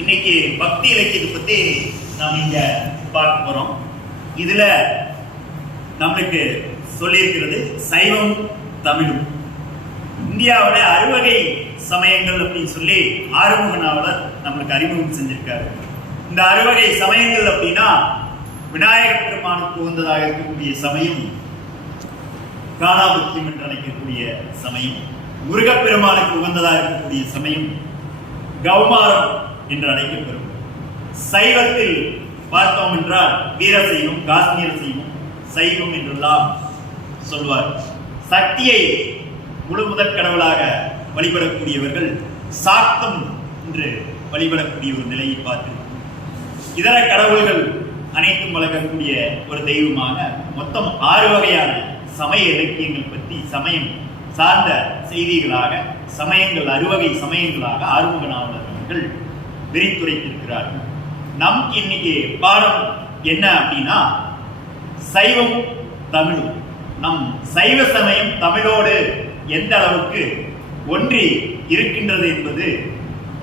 இன்னைக்கு பக்தி இலக்கியத்தை பத்தி நாம் இங்க பார்க்க போறோம். இதுல நம்மளுக்கு சொல்லியிருக்கிறது சைவம் தமிழும். இந்தியாவோட அறுவகை சமயங்கள் அப்படின்னு சொல்லி ஆறுமுக நாவலர் நம்மளுக்கு அறிமுகம் செஞ்சிருக்காரு. இந்த அறுவகை சமயங்கள் அப்படின்னா விநாயகர் பெருமானுக்கு உகந்ததாக இருக்கக்கூடிய சமயம் காணாபத்தியம் என்று அழைக்கக்கூடிய சமயம், முருகப்பெருமானுக்கு உகந்ததாக இருக்கக்கூடிய சமயம் கௌமாரம் என்று அழைக்கப்பெறும். சைவத்தில் பார்த்தோம் என்றால் வீரசைவம், காஷ்மீர சைவம், சைவம் என்றெல்லாம் சொல்வார். சக்தியை முழு முதற் கடவுளாக வழிபடக்கூடியவர்கள் சாக்தம் என்று வழிபடக்கூடிய ஒரு நிலையை பார்த்து இதர கடவுள்கள் அனைத்தும் வழங்கக்கூடிய ஒரு தெய்வமாக மொத்தம் 6 வகையான சமய இலக்கியங்கள் பற்றி சமயம் சார்ந்த செய்திகளாக சமயங்கள் 6 வகை சமயங்களாக ஆறுமுக நாவலர் அவர்கள் விரித்துரைத்திருக்கிறார்கள். நமக்கு இன்னைக்கு பாடம் என்ன அப்படின்னா சைவம் தமிழும். நம் சைவ சமயம் தமிழோடு எந்த அளவுக்கு ஒன்றி இருக்கின்றது என்பது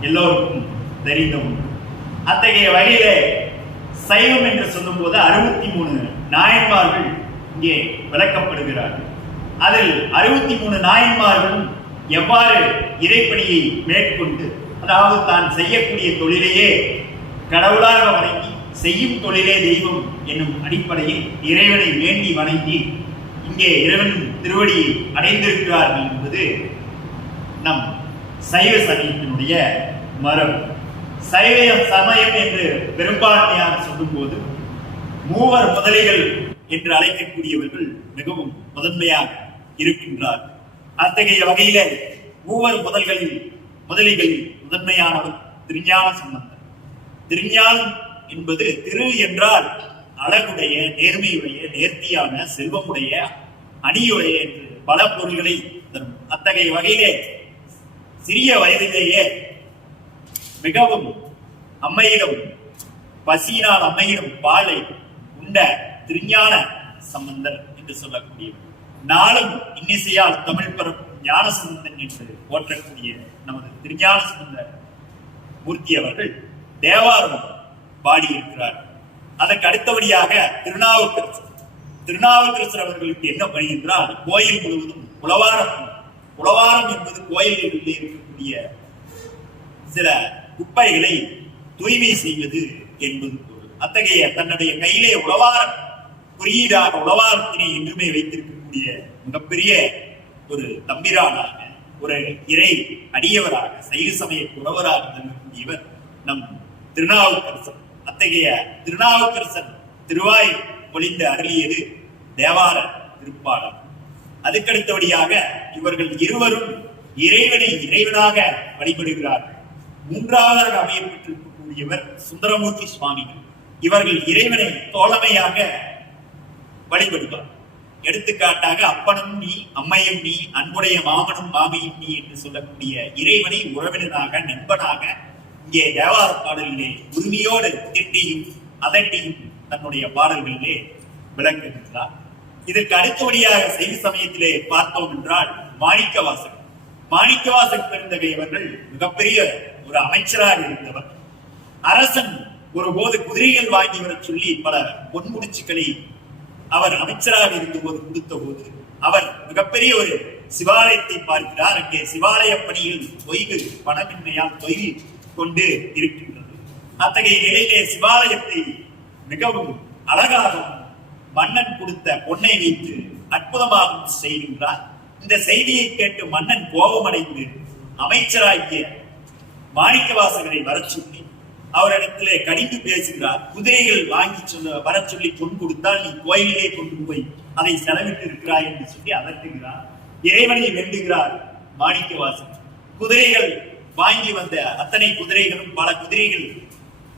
எல்லோருக்கும் தெரிந்த ஒன்று. அத்தகைய வகையிலே சைவம் என்று சொல்லும் போது 63 நாயன்மார்கள் இங்கே விளக்கப்படுகிறார்கள். அதில் 63 நாயன்மார்களும் எவ்வாறு இறைப்பணியை மேற்கொண்டு, அதாவது தான் செய்யக்கூடிய தொழிலையே கடவுளாக வணங்கி செய்யும் தொழிலே தெய்வம் என்னும் அடிப்படையில் இறைவனை வேண்டி வணங்கி இங்கே இறைவன் திருவடியை அடைந்திருக்கிறார்கள் என்பது நம் சைவ சமயத்தினுடைய மரபு. சைவ சமயம் என்று பெரும்பான்மையாக சொல்லும் போது மூவர் முதலிகள் என்று அழைக்கக்கூடியவர்கள் மிகவும் முதன்மையாக இருக்கின்றார்கள். அத்தகைய வகையில மூவர் முதலிகளில் முதன்மையானவர் திருஞான சம்பந்தர். திருஞானம் என்பது திரு என்றால் அழகுடைய, நேர்மையுடைய, நேர்த்தியான, செல்வமுடைய, அணியுடைய என்று பல பொருள்களை தரும். அத்தகைய வகையிலே சிறிய வயதிலேயே மிகவும் அம்மையிடம் பசியினால் அம்மையிடம் பாலை உண்ட திருஞான சம்பந்தர் என்று சொல்லக்கூடியவர். நாளும் இன்னிசையால் தமிழ் பரப்பும் ஞான சம்பந்தன் என்று போற்றக்கூடிய நமது திருஞான சம்பந்த மூர்த்தி அவர்கள் தேவாரம் பாடியிருக்கிறார். அதற்கு அடுத்தபடியாக திருநாவுக்கரசர் அவர்களுக்கு என்ன பணி என்றால் கோயில் முழுவதும் உளவாரம் என்பது கோயிலில் இருக்கக்கூடிய சில குப்பைகளை தூய்மை செய்வது என்பது பொருள். அத்தகைய தன்னுடைய கையிலே உளவாரம் குறியீடாக உளவாரத்தினை என்றுமே வைத்திருக்கக்கூடிய மிகப்பெரிய ஒரு தம்பிரானாக, ஒரு இறை அடியவராக, சைவ சமய புறவராக இருக்கக்கூடியவர் நம் திருநாவுக்கரசர். அத்தகைய திருநாவுக்கரசர் திருவாய் பொழிந்து அருளியது தேவார திருப்பாடல். அதுக்கடுத்தபடியாக இவர்கள் இருவரும் இறைவனை இறைவனாக வழிபடுகிறார்கள். மூன்றாவதாக அமையப்பட்டிருக்கக்கூடியவர் சுந்தரமூர்த்தி சுவாமிகள். இவர்கள் இறைவனை தோழமையாக வழிபடுவார். எடுத்துக்காட்டாக அப்பனும் நீ, அம்மையும் நீ, அன்புடைய மாமனும் மாமியும் நீ என்று சொல்லக்கூடிய இறைவனை உறவினராக, நண்பனாக இங்கே தேவார பாடலிலே உரிமையோடு திட்டியும் அதட்டியும் தன்னுடைய பாடல்களிலே விளக்குகின்றார். இதற்கு அடுத்தபடியாக சைவ சமயத்திலே பார்த்தோம் என்றால் மாணிக்கவாசகர் பெருந்தகையவர்கள் மிகப்பெரிய ஒரு அமைச்சராக இருந்தவர். அரசன் ஒரு போது குதிரைகள் வாங்கி வர சொல்லி பல பொன்முடிச்சுக்களை அவர் அமைச்சராக இருந்தபோது கொடுத்த போது அவர் மிகப்பெரிய ஒரு சிவாலயத்தை பார்க்கிறார். அங்கே சிவாலய பணியில் தொய்வு, பணமின்மையால் தொய்வு கொண்டு இருக்கின்றது. அத்தகைய நிலையிலே சிவாலயத்தை மிகவும் அழகாகவும் மன்னன் கொடுத்த பொன்னை வைத்து அற்புதமாக செய்கின்றார். இந்த செய்தியை கேட்டு மன்னன் கோபமடைந்து அமைச்சராகிய மாணிக்கவாசகரை வர சொல்லி அவரிடத்திலே கடிந்து பேசுகிறார். குதிரைகள் வாங்கி வர சொல்லி பொன் கொடுத்தால் நீ கோயிலே கொண்டு போய் அதை செலவிட்டு இருக்கிறாய் என்று சொல்லி அதட்டுகிறார். இறைவனை வேண்டுகிறார் மாணிக்கவாசகர். குதிரைகள் வாங்கி வந்த அத்தனை குதிரைகளும் பல குதிரைகள்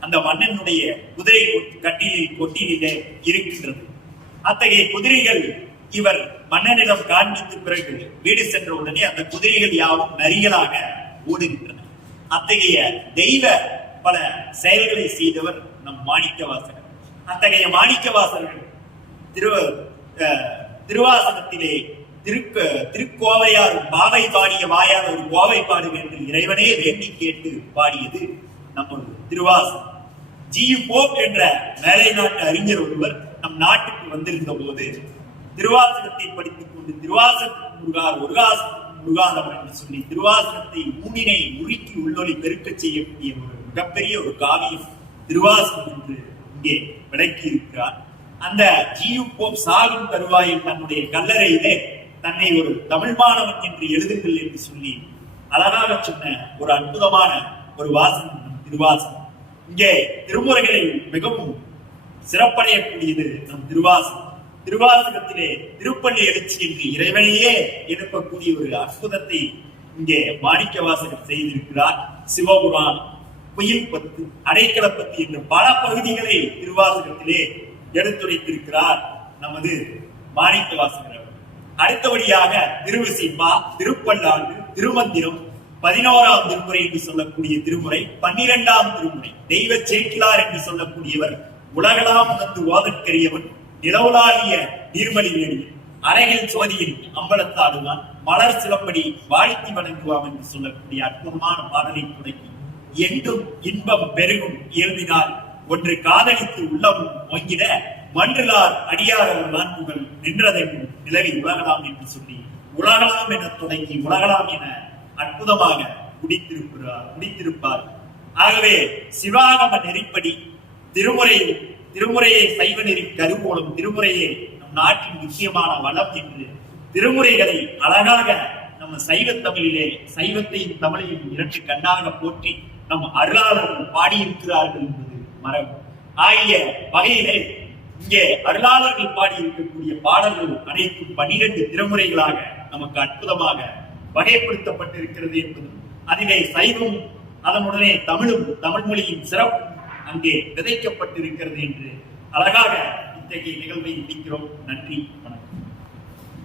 அந்த மன்னனுடைய குதிரை கொட்டிலே இருக்கின்றது. அத்தகைய குதிரைகள் இவர் மன்னனிடம் காண்பித்த பிறகு வீடு சென்ற உடனே அந்த குதிரைகள் யாவும் நரிகளாக ஓடுகின்றன. அத்தகைய தெய்வ பல செயல்களை செய்தவர் நம் மாணிக்கவாசகர். அத்தகைய மாணிக்கவாசகர்கள் திருவாசகத்திலே திருக்கோவையார் பாவை பாடிய வாயால் ஒரு கோவை பாடு என்று இறைவனே வேண்டி கேட்டு பாடியது நம்ம திருவாசகம். ஜி.யு. போப் என்ற மேலை நாட்டு அறிஞர் ஒருவர் நம் நாட்டுக்கு வந்திருந்த போது திருவாசகத்தை படித்துக் கொண்டு திருவாசகத்துக்கு முருகார் முருகாதவர் என்று சொல்லி திருவாசகத்தை ஊனினை உருக்கி உள்ளொலி பெருக்க செய்யக்கூடிய ஒரு மிகப்பெரிய ஒரு காவியம் திருவாசகம் என்று இங்கே விளக்கி இருக்கிறார். அந்த ஜி.யு. போப் சாகும் தருவாயில் தன்னுடைய கல்லறையிலே தன்னை ஒரு தமிழ் மாணவன் என்று எழுதுங்கள் என்று சொல்லி அழகாக சொன்ன ஒரு அற்புதமான ஒரு வாசகம் திருவாசகம். இங்கே திருமுறைகளில் மிகவும் சிறப்படையக்கூடியது நம் திருவாசகம். திருவாசகத்திலே திருப்பள்ளி எழுச்சி என்று இறைவனையே எழுப்பக்கூடிய ஒரு அற்புதத்தை இங்கே மாணிக்கவாசகர் செய்திருக்கிறார். சிவபுராணம், குயில் பத்து, அடைக்கலப்பத்து என்ற பல பகுதிகளை திருவாசகத்திலே எடுத்துரைத்திருக்கிறார் நமது மாணிக்கவாசகர். அடுத்தபடியாக திருவிசைப்பா, திருப்பல்லாண்டு, திருமந்திரம், 11ஆம் திருமுறை என்று சொல்லக்கூடிய திருமுறை, 12ஆம் திருமுறை, தெய்வ சேக்கிலார் என்று சொல்லக்கூடியவர் உலகளாம் வந்து ஓதற்கரியவன், நிலவுலாகிய நீர்மலி வேணி, அறையில் சோதியில் அம்பலத்தாடுவான், மலர் சிலப்படி வாழ்த்தி வணங்குவான் என்று சொல்லக்கூடிய அற்புதமான பாடலை தொடங்கி என்றும் இன்பம் பெருகும் இயல்பினால் ஒன்று காதலித்து உள்ளமும் ஓங்கிட மன்றிலார் அடியாரவர் நான்குகள் நின்றதென்று நிலவி உலகலாம் என்று சொல்லி உலகலாம் என தொடங்கி உலகலாம் என அற்புதமாக முடித்திருப்பார். ஆகவே சிவாகம நெறிப்படி திருமுறையை சைவ நெறி கருவோலும் திருமுறையே நம் நாட்டின் முக்கியமான வளம் என்று திருமுறைகளை அழகாக நம்ம சைவ தமிழிலே சைவத்தையும் தமிழையும் இரண்டு கண்ணாக போற்றி நம் அருளாளர்கள் பாடியிருக்கிறார்கள் என்பது மரபு ஆகிய வகையிலே இங்கே அருளாளர்கள் பாடியிருக்கக்கூடிய பாடல்கள் அனைத்தும் 12 திருமுறைகளாக நமக்கு அற்புதமாக வகைப்படுத்தப்பட்டிருக்கிறது என்பதும் அதிலே சைவம் அதனுடனே தமிழும் தமிழ் மொழியின் சிறப்பு அங்கே விதைக்கப்பட்டிருக்கிறது என்று அழகாக இத்தகைய நிகழ்வை முடிக்கிறோம். நன்றி, வணக்கம்.